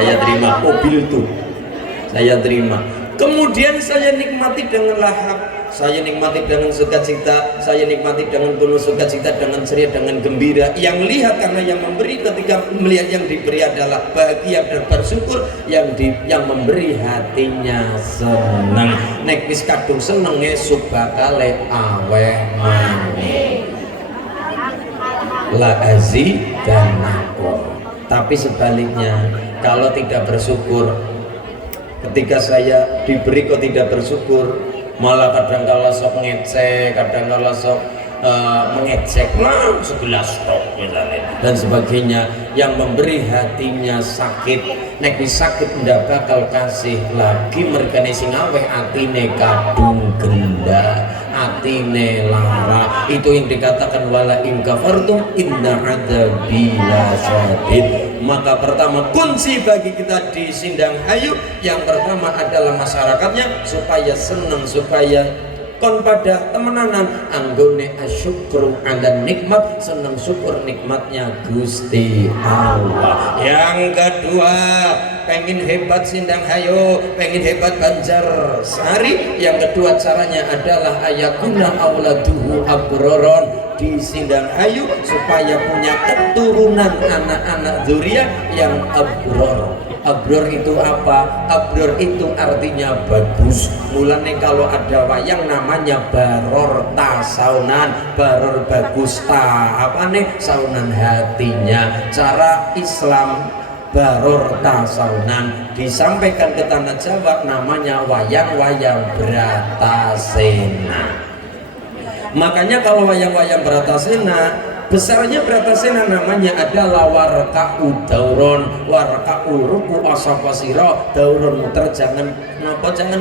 saya terima. Mobil tuh saya terima. Kemudian saya nikmati dengan lahap, saya nikmati dengan sukacita, saya nikmati dengan penuh sukacita, dengan ceria, dengan gembira. Yang lihat karena yang memberi, ketika melihat yang diberi adalah bahagia dan bersyukur. Yang memberi hatinya senang. Nek wis kadung seneng esuk bakale aweh maneh. La azidannakum. Tapi sebaliknya, kalau tidak bersyukur, ketika saya diberi kok tidak bersyukur, malah kadang kala sok ngecek, kadang kala sok mengecek, nah segelas stok misalnya dan sebagainya. Yang memberi hatinya sakit, nek wis sakit ndak bakal kasih lagi. Mereka sing aweh atine kadung genda, atine lara. Itu yang dikatakan wala in kafartum inna adzabi lasyadid. Maka pertama kunci bagi kita di Sindang Hayu yang pertama adalah masyarakatnya supaya senang, supaya kon pada temenanan anggone asyukru ala nikmat, senang syukur nikmatnya Gusti Allah. Yang kedua, pengen hebat Sindang Hayu, pengen hebat Banjarsari, yang kedua caranya adalah ayakuna auladuhu abroron di Sindang Hayu supaya punya keturunan anak-anak dzurriyyah yang abror. Abror itu apa? Abror itu artinya bagus. Mulane kalau ada wayang namanya baror ta saunan, baror bagus ta apa nih? Saunan hatinya. Cara Islam baror ta saunan disampaikan ke tanah Jawa namanya wayang-wayang Bratasena. Makanya kalau wayang-wayang Bratasena, besarnya Bratasena namanya adalah warka'u dauron, warka'u ruku asapasiro, dauron muter, jangan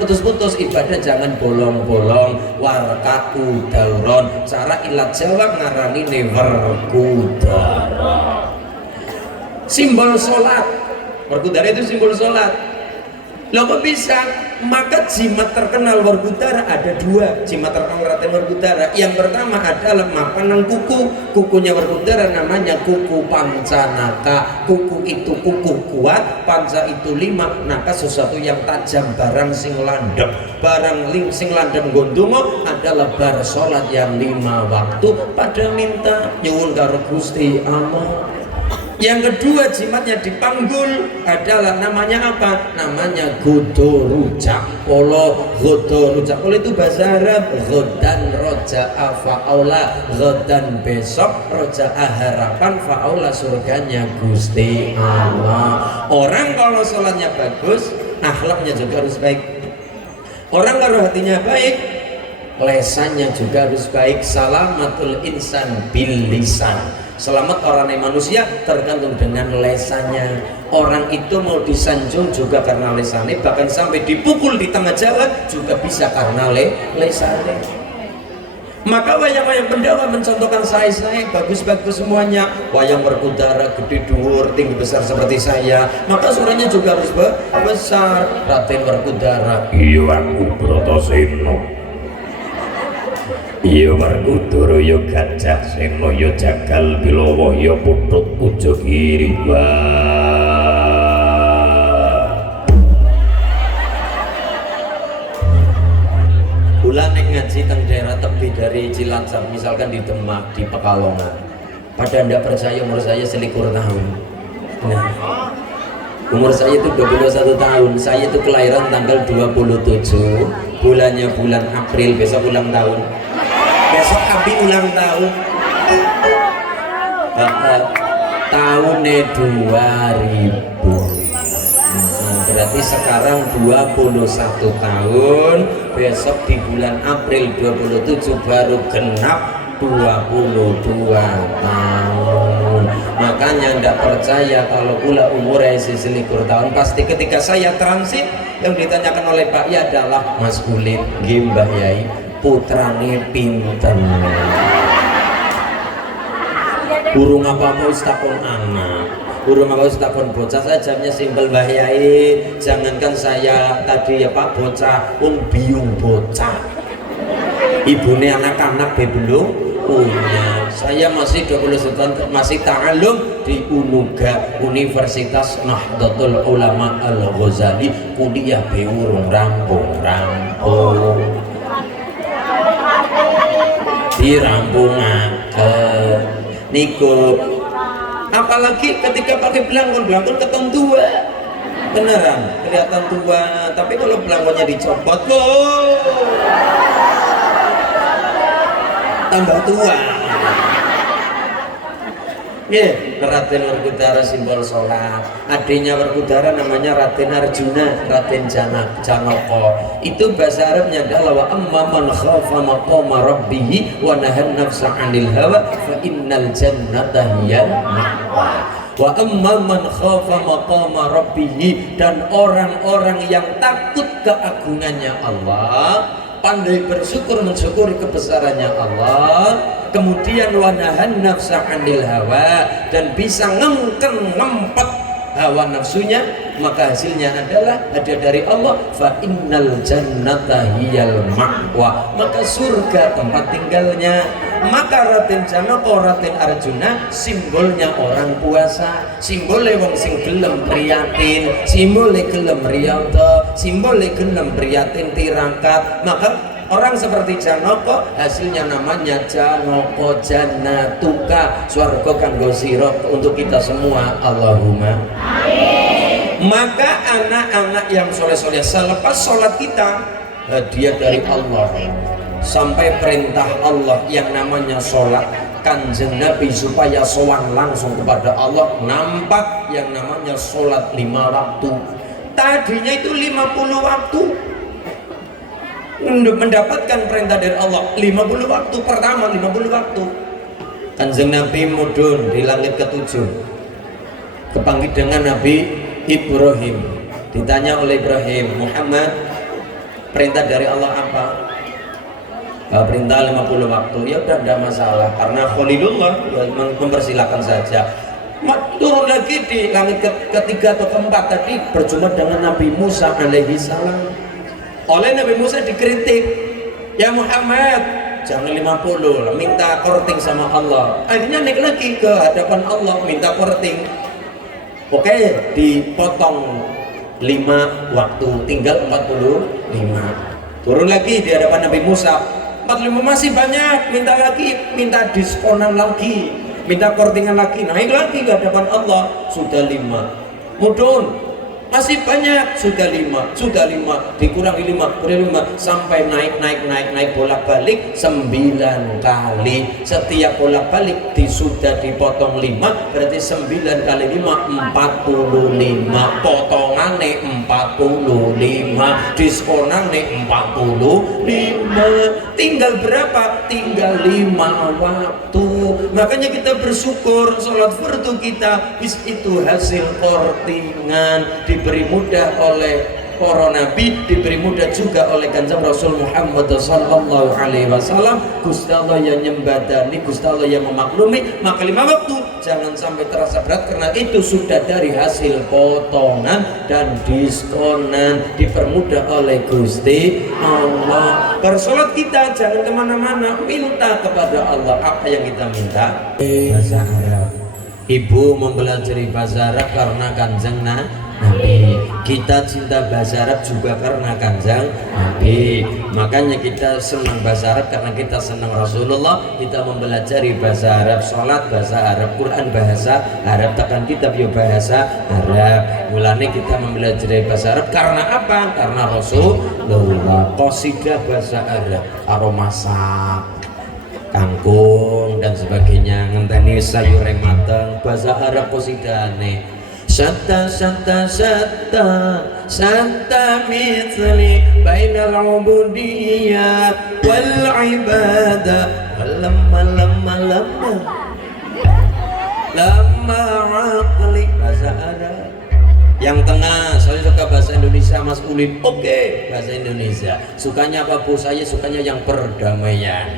putus-putus, ibadah jangan bolong-bolong. Warka'u dauron, cara ilat Jawa ngarani werkudara. Simbol sholat, werkudara itu simbol sholat. Loh kok bisa? Maka jimat terkenal Werkudara ada dua. Jimat terkenal Raden Werkudara, yang pertama adalah mapanang kuku. Kukunya Werkudara namanya kuku pancanaka. Kuku itu kuku kuat, panca itu 5, naka sesuatu yang tajam, barang sing landep. Barang sing landep gondongo adalah bar sholat yang 5 waktu pada minta nyuwun karo Gusti Allah. Yang kedua jimatnya dipanggul adalah namanya apa? Namanya godo rujak polo. Godo rujak polo itu bahasa Arab. Godan roja fa'aula, godan besok roja harapan fa'aula, surganya Gusti Allah. Orang kalau sholatnya bagus, akhlaknya juga harus baik. Orang kalau hatinya baik, lesannya juga harus baik. Salamatul insan bil lisan. Selamat orang manusia tergantung dengan lesannya. Orang itu mau disanjung juga karena lesannya, bahkan sampai dipukul di tengah jalan juga bisa karena lesannya. Maka wayang-wayang Pendawa mencontohkan saya bagus-bagus semuanya. Wayang Werkudara gede dhuwur, tinggi besar seperti saya, maka suaranya juga harus besar. Raden Werkudara, iya aku Bratasena. Iya Werkudara ya Gajah Sena ya Jagal Bilawa ya Putut Puja Kiri. Kula nek ngaji teng daerah tepi dari Cilacap, misalkan di Demak, di Pekalongan, pada ndak percaya umur saya selikur tahun. Nah, umur saya itu 21 tahun. Saya itu kelahiran tanggal 27, bulannya bulan April, besok ulang tahun. Besok Abi ulang tahun. Tahunnya 2000. Berarti sekarang 21 tahun. Besok di bulan April 27 baru genap 22 tahun. Makanya ndak percaya kalau pula umurnya selikur tahun. Pasti ketika saya transit, yang ditanyakan oleh Pak Yai adalah Mas Kulit Gimbah Yai, putrane pinten. Burung apa-apa wis takon anak, burung apa wis takon bocah. Saya jawabnya simpel Mbah Yai, jangankan saya tadi ya Pak bocah, biung bocah. Ibune anak-anak belum punya. saya masih 21 tahun masih ta'alum di UNUGA, Universitas Nahdlatul Ulama Al-Ghazali, kuliah beurung rampung dirampungaken niku. Apalagi ketika pakai belangkon ketemu tua beneran kelihatan tua, tapi kalau belangkonnya dicopot tambah tua. Raden Werkudara simbol sholat. Adiknya Werkudara namanya Raden Arjuna, Raden Janoko. Itu bahasa Arabnya adalah wa amma man khafa maqama rabbih wa nahan nafsa 'anil hawa fa innal jannata hiyal ma'wa. Wa amma man khafa maqama rabbih, dan orang-orang yang takut keagungannya Allah, pandai bersyukur mensyukuri kebesarannya Allah, kemudian wanahan nafsa 'anil hawa, dan bisa ngempet hawa nafsunya, maka hasilnya adalah hadiah dari Allah, fa innal jannata hiyal ma'wa, maka surga tempat tinggalnya. Maka Raden Janoko, Raden Arjuna simbolnya orang puasa, simbolnya wong sing gelem priyatin, simbolnya gelem riyata, simbolnya gelem priyatin tirakat. Maka orang seperti Janoko hasilnya namanya Janoko Jannatuka, swarga kanggo sira untuk kita semua. Allahumma amin. Maka anak-anak yang soleh-soleh selepas sholat kita hadiah dari Allah, sampai perintah Allah yang namanya sholat. Kanjeng Nabi supaya sowan langsung kepada Allah nampak yang namanya sholat 5 waktu. Tadinya itu 50 waktu. Untuk mendapatkan perintah dari Allah 50 waktu, pertama 50 waktu. Kanjeng Nabi mudun di langit ke-7, kepanggil dengan Nabi Ibrahim. Ditanya oleh Ibrahim, Muhammad, perintah dari Allah apa? Perintah 50 waktu. Ya udah, tidak masalah, karena Khalilullah ya, mempersilahkan saja. Turun lagi di langit ketiga atau keempat tadi, berjumpa dengan Nabi Musa alaihi salam. Oleh Nabi Musa dikritik, ya Muhammad jangan 50, minta korting sama Allah. Akhirnya naik lagi ke hadapan Allah minta korting. Oke, dipotong 5 waktu, tinggal 45. Turun lagi di hadapan Nabi Musa, 45 masih banyak, minta lagi, minta diskonan lagi, minta kortingan lagi, naik lagi ke hadapan Allah, sudah 5. Mudun, masih banyak, sudah 5, dikurangi 5, sampai naik bolak-balik 9 kali. Setiap bolak-balik sudah dipotong 5, berarti 9 kali 5 45, potongannya 45, diskonannya 45. Tinggal berapa? Tinggal 5 waktu. Makanya kita bersyukur sholat fardu kita itu hasil kortingan, diberi mudah oleh para nabi, diberi mudah juga oleh Kanjeng Rasul Muhammad sallallahu alaihi wasallam. Gusti Allah yang nyembadani, Gusti Allah yang memaklumi. Maka 5 waktu jangan sampai terasa berat, karena itu sudah dari hasil potongan dan diskonan, dipermudah oleh Gusti Allah. Bersolat kita jangan kemana-mana, minta kepada Allah. Apa yang kita minta? Bahasa Arab. Ibu mempelajari bahasa Arab karena Kanjeng Nabi. Kita cinta bahasa Arab juga karena Kanjeng Nabi. Makanya kita senang bahasa Arab karena kita senang Rasulullah. Kita mempelajari bahasa Arab, sholat bahasa Arab, Quran bahasa Arab, tekan kitab yo bahasa Arab. Mulanya kita mempelajari bahasa Arab karena apa? Karena Rasulullah. Qasidah bahasa Arab, karo masak kangkung dan sebagainya, ngenteni sayur yang mateng, bahasa Arab qasidane. Syatta syatta syatta syatta mithli bainal ubudiyah wal ibadah lama aqli. Bahasa Arab. Yang tengah, saya suka bahasa Indonesia, Mas Ulin. Oke, bahasa Indonesia. Sukanya apa Bu? Saya sukanya yang perdamaian.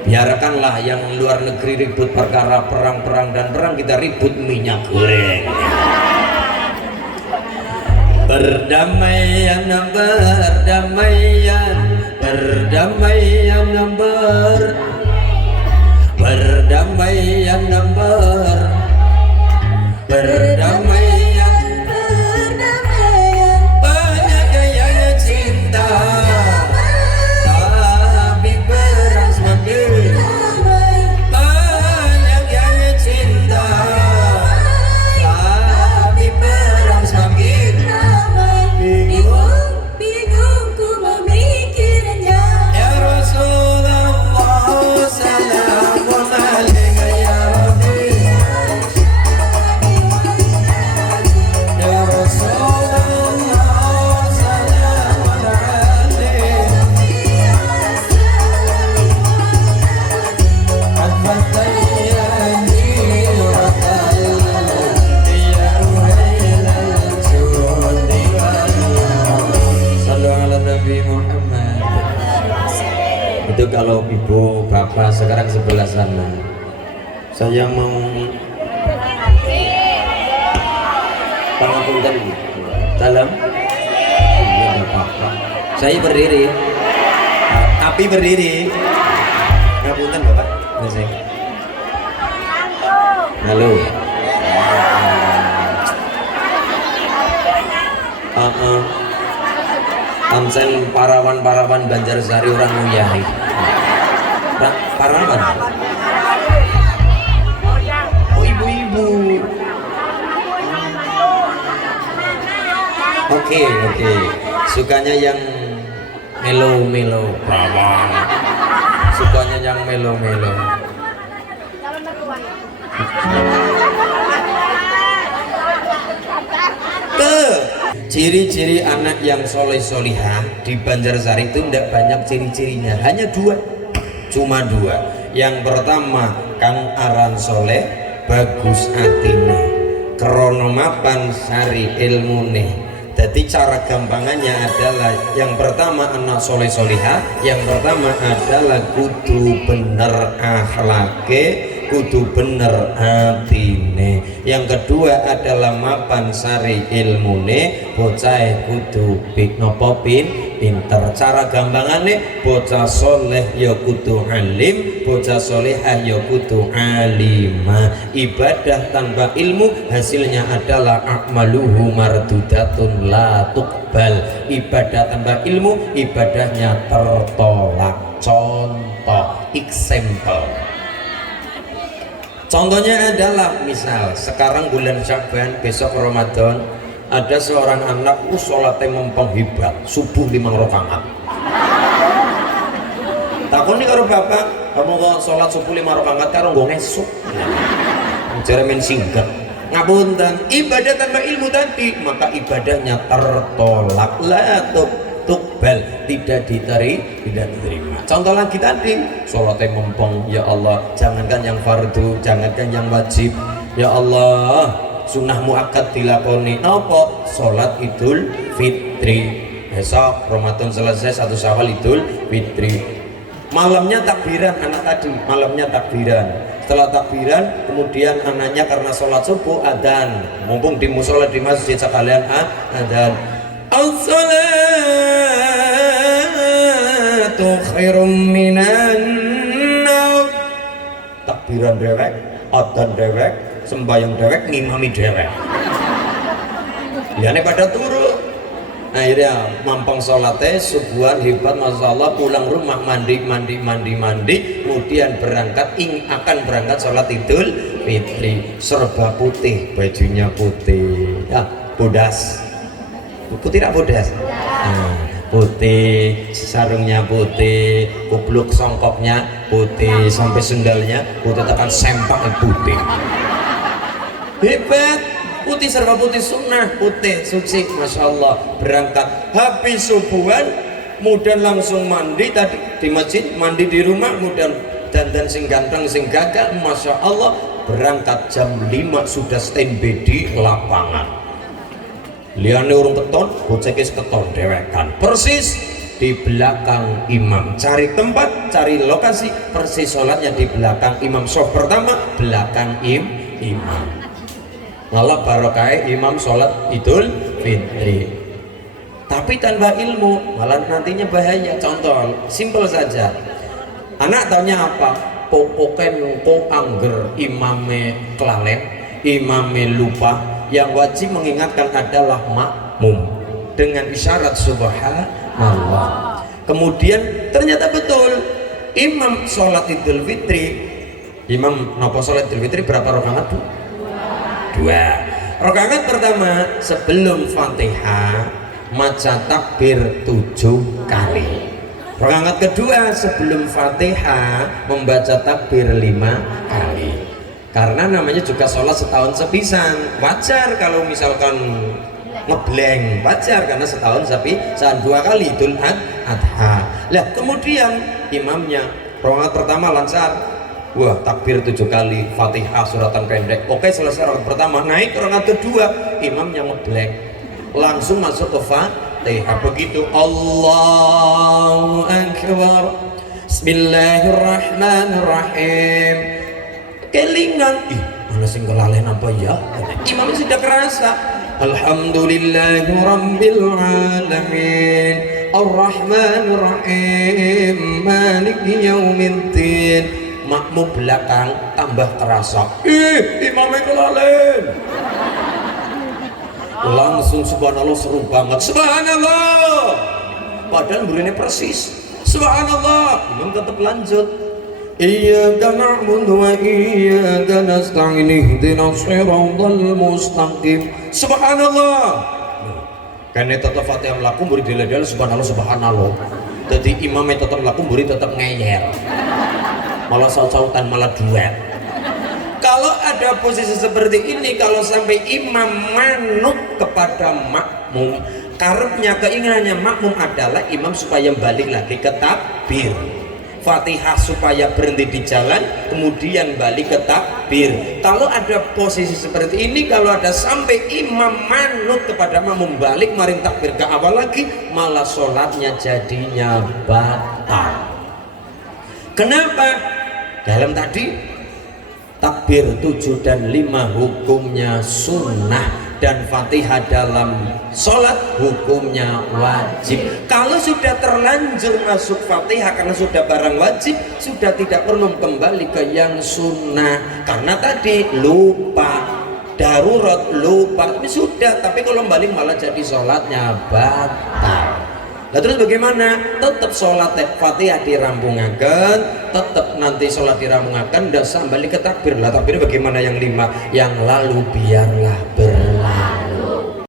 Biarkanlah yang luar negeri ribut perkara perang dan perang, kita ribut minyak goreng. Berdamaian, berdamaian, berdamaian, berdamaian. perdamaian perdamaian banyak yang cinta tapi perang semakin banyak yang cinta tapi perang semakin bingung ku memikirnya. ya Rasulullah salamun alaika ya Rabbi ya Rasulullah salamun alaika qad fatayani rabbal ya ruhailal judi sallu ala Nabi Muhammad. Itu kalau ibu bapak sekarang sebelah sana. Saya mau pangapunten dalam iya bapak. Saya berdiri tapi berdiri ngapunten bapak. Masih. Halo. Amsen parawan Banjarsari orang Muyahi. Parawan. Oh ibu-ibu. Oke. Sukanya yang melo-melo. Parawan. Sukanya yang melo-melo. Ciri-ciri anak yang soleh-solihah di Banjarsari itu tidak banyak ciri-cirinya, hanya dua, cuma dua. Yang pertama, kang aran soleh, bagus atine, krono mapan sari ilmune. Jadi cara gampangannya adalah yang pertama anak soleh-solihah, yang pertama adalah kudu bener akhlake, kudu bener atine. Yang kedua adalah mapan sari ilmune, bocah kudu pinter. Cara gampangane bocah soleh ya kudu alim, bocah solehah ya kudu alimah. Ibadah tanpa ilmu hasilnya adalah akmaluhu mardudatun la tuqbal. Ibadah tanpa ilmu ibadahnya tertolak. Contoh, example. Contohnya adalah misal sekarang bulan Sya'ban, besok Ramadan, ada seorang anak sholatnya mempeng hebat, subuh 5 rakaat. Takoni karo bapak, kamu kok sholat subuh 5 rakaat karo nggo ngesuk. Jare men singkat. Ngapunten, ibadah tanpa ilmu tadi, maka ibadahnya tertolak. La tuqbal, tidak diterima. Contoh lagi tadi, sholatnya mempeng, ya Allah, jangankan yang fardu, jangankan yang wajib, ya Allah, sunnah muakkad dilakoni. Apa? Sholat Idul Fitri. Besok Ramadan selesai 1 Syawal Idul Fitri. Malamnya takbiran anak tadi, malamnya takbiran. Setelah takbiran, kemudian anaknya karena sholat subuh adzan. Mumpung di musola di masjid sekalian adzan. As-salatu khairum minan naum. Takbiran dewek, adzan dewek, sembahyang dewek, ngimami dewek. Liane pada turu. Akhirnya mampang sholatnya subuhan hebat, masya Allah. Pulang rumah mandi, kemudian akan berangkat sholat Idul Fitri. Serba putih, bajunya putih, ya bodas. Putih tak bodas? Putih, sarungnya putih, kupluk songkoknya putih, sampai sendalnya putih, tekan sempak putih. Hebat, putih, serba putih, sunnah putih, suci, masya Allah. Berangkat habis subuhan, kemudian langsung mandi tadi di masjid, mandi di rumah, kemudian dandan sing ganteng sing gagah, masya Allah. Berangkat jam 5 sudah standby di lapangan. Liane urung keton, bocekis keton dewekan. Persis di belakang imam. Cari tempat, cari lokasi, persis sholatnya di belakang imam. Sof pertama, belakang imam. Malah barokah imam sholat Idul Fitri. Tapi tanpa ilmu, malah nantinya bahaya. Contoh, simpel saja. Anak taunya apa? pokoken engko angger imame kelalen, imame lupa, yang wajib mengingatkan adalah makmum dengan isyarat subhanallah. Kemudian ternyata betul imam sholat Idul Fitri, imam nopo sholat Idul Fitri berapa rakaat Bu? Dua. Rakaat pertama sebelum Fatihah maca takbir 7 kali. Rakaat kedua sebelum Fatihah membaca takbir 5 kali. Karena namanya juga sholat setahun sepisan, wajar kalau misalkan ngeblank, wajar karena setahun sepisan 2 kali Idul Adha. Lah kemudian imamnya rakaat pertama lancar, wah takbir 7 kali, Fatihah suratan pendek, oke selesai rakaat pertama, naik rakaat kedua imamnya ngeblank, langsung masuk ke Fatihah. Begitu Allahu Akbar, Bismillahirrahmanirrahim, kelingan, ih mana sing kelalen apa ya, imamnya sudah kerasa, Alhamdulillahi Rabbil Alamin Ar-Rahmanir-Rahim Maliki Yaumiddin. Makmum belakang tambah terasa, ih imamnya kelalen, langsung subhanallah, seru banget subhanallah, padahal burinya persis subhanallah, imam tetap lanjut, iyyaka na'budu wa iyyaka nasta'in ihdinas siratal mustaqim subhanallah. Karena tetap Fatihah melaku murid dilal subhanallah subhanallah, jadi imamnya tetap melaku murid tetap ngeyel, malah saut-sautan, malah duet. Kalau ada posisi seperti ini, kalau sampai imam manut kepada makmum, karepnya keinginannya makmum adalah imam supaya balik lagi ke takbir, Fatihah supaya berhenti di jalan, kemudian balik ke takbir. Kalau ada posisi seperti ini, kalau ada sampai imam manut kepada makmum balik maring takbir ke awal lagi, malah sholatnya jadinya batal. Kenapa? Dalam tadi takbir 7 dan 5 hukumnya sunnah, dan Fatihah dalam sholat hukumnya wajib. Kalau sudah terlanjur masuk Fatihah karena sudah barang wajib, sudah tidak perlu kembali ke yang sunnah, karena tadi lupa, darurat lupa, ini sudah, tapi kalau balik malah jadi sholatnya batal. Nah terus bagaimana? Tetap sholat Fatihah dirampungakan, tetap nanti sholat dirampungakan, dan balik ke takbir. Lah takbir bagaimana yang 5? Yang lalu biarlah